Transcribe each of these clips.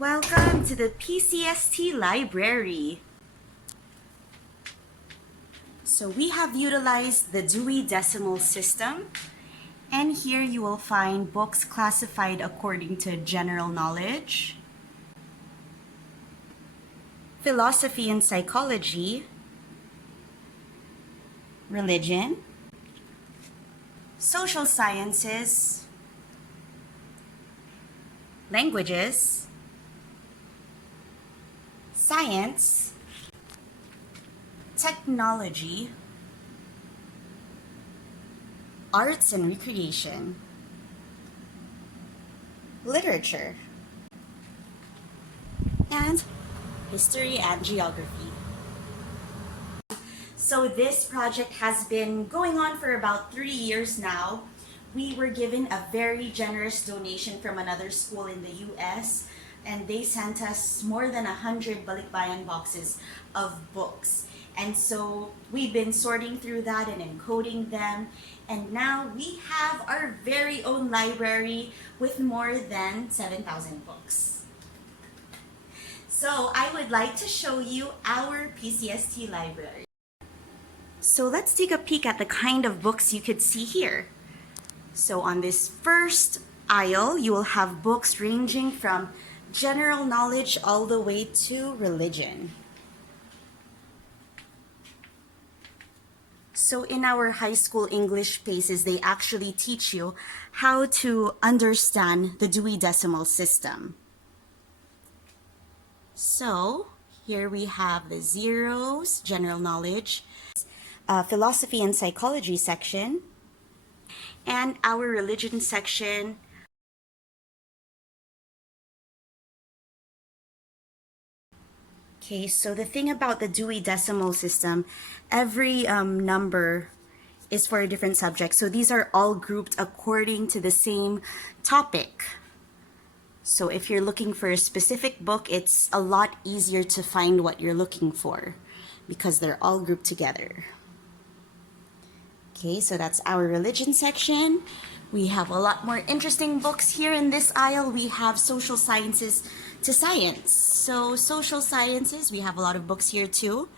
Welcome to the PCST library. So we have utilized the Dewey Decimal System, and here you will find books classified according to general knowledge, philosophy and psychology, religion, social sciences, languages, science, technology, arts and recreation, literature, and history and geography. So this project has been going on for about 3 years now. We were given a very generous donation from another school in the US, and they sent us more than 100 balikbayan boxes of books. And so we've been sorting through that and encoding them, and now we have our very own library with more than 7,000 books. So I would like to show you our PCST library. So let's take a peek at the kind of books you could see here. So on this first aisle, you will have books ranging from general knowledge all the way to religion. So in our high school English paces, they actually teach you how to understand the Dewey Decimal System. So here we have the zeros, general knowledge, philosophy and psychology section, and our religion section. Okay, so the thing about the Dewey Decimal System, every number is for a different subject. So these are all grouped according to the same topic. So if you're looking for a specific book, it's a lot easier to find what you're looking for because they're all grouped together. Okay, so that's our religion section. We have a lot more interesting books here in this aisle. We have social sciences to science. So social sciences, we have a lot of books here too.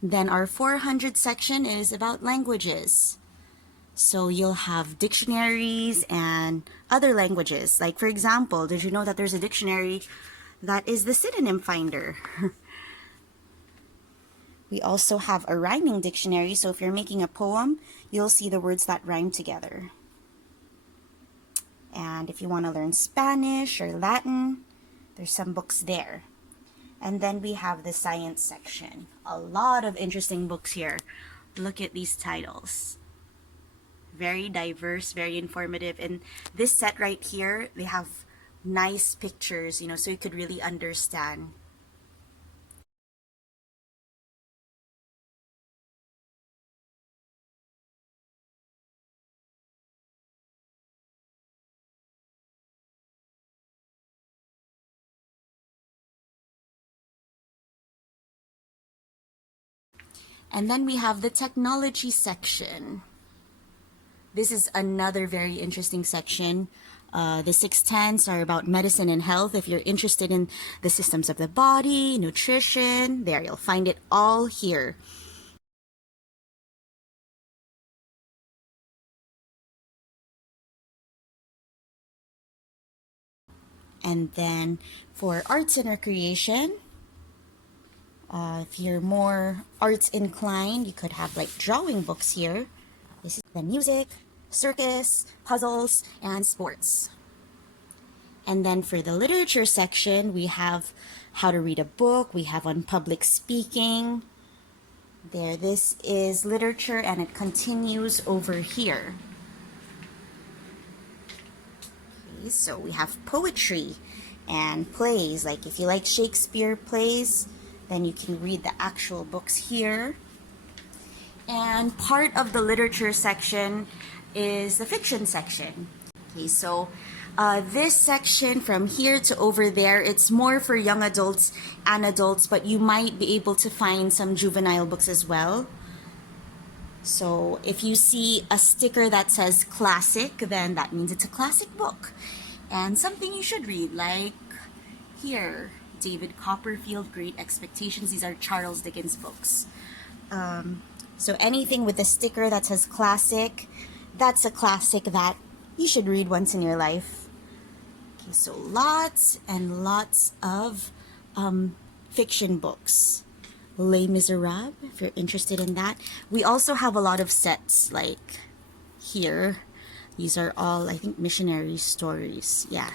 Then our 400 section is about languages. So you'll have dictionaries and other languages. Like for example, did you know that there's a dictionary that is the synonym finder? We also have a rhyming dictionary, so if you're making a poem, you'll see the words that rhyme together. And if you want to learn Spanish or Latin, there's some books there. And then we have the science section. A lot of interesting books here. Look at these titles. Very diverse, very informative. And this set right here, they have nice pictures, so you could really understand. And then we have the technology section. This is another very interesting section. The 610s are about medicine and health. If you're interested in the systems of the body, nutrition, there you'll find it all here. And then for arts and recreation, if you're more arts inclined, you could have like drawing books here. This is the music, circus, puzzles, and sports. And then for the literature section, we have how to read a book. We have on public speaking. There, this is literature, and it continues over here. Okay, so we have poetry and plays. Like if you like Shakespeare plays, then you can read the actual books here. And part of the literature section is the fiction section. Okay, so this section from here to over there, it's more for young adults and adults, but you might be able to find some juvenile books as well. So if you see a sticker that says classic, then that means it's a classic book and something you should read, like here, David Copperfield, Great Expectations. These are Charles Dickens books. So anything with a sticker that says classic, that's a classic that you should read once in your life. Okay, so lots and lots of fiction books. Les Miserables, if you're interested in that. We also have a lot of sets, like here. These are all, I think, missionary stories. Yeah.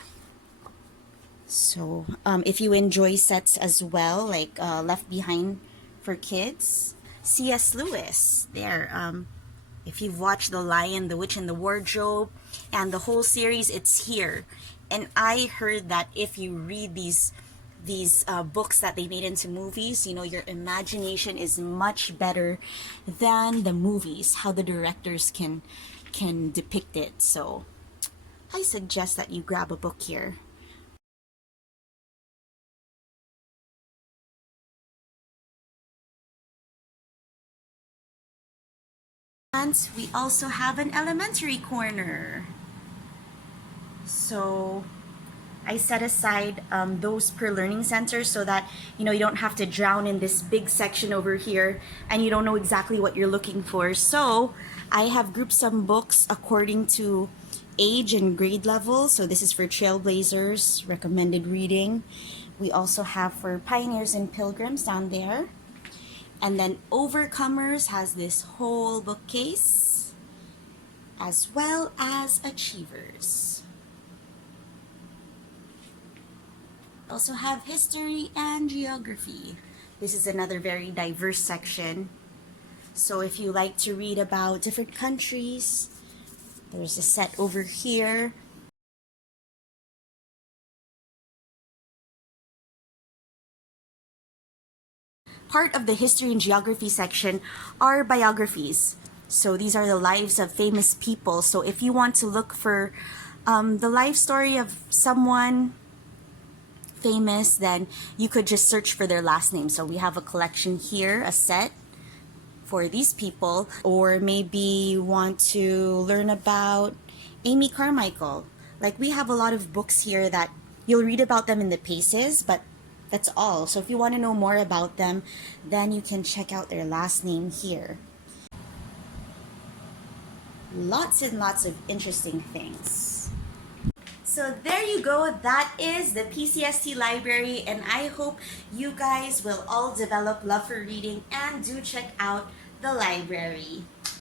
So if you enjoy sets as well, like Left Behind for Kids, C.S. Lewis, there. If you've watched The Lion, the Witch, and the Wardrobe, and the whole series, it's here. And I heard that if you read these books that they made into movies, you know, your imagination is much better than the movies, how the directors can depict it. So I suggest that you grab a book here. And we also have an elementary corner. So I set aside those per learning centers so that, you know, you don't have to drown in this big section over here and you don't know exactly what you're looking for. So I have grouped some books according to age and grade level. So this is for Trailblazers, recommended reading. We also have for Pioneers and Pilgrims down there. And then Overcomers has this whole bookcase, as well as Achievers. Also have History and Geography. This is another very diverse section. So if you like to read about different countries, there's a set over here. Part of the History and Geography section are biographies. So these are the lives of famous people. So if you want to look for the life story of someone famous, then you could just search for their last name. So we have a collection here, a set for these people. Or maybe you want to learn about Amy Carmichael. Like, we have a lot of books here that you'll read about them in the paces, but that's all. So if you want to know more about them, then you can check out their last name here. Lots and lots of interesting things. So there you go, that is the PCST library, and I hope you guys will all develop love for reading and do check out the library.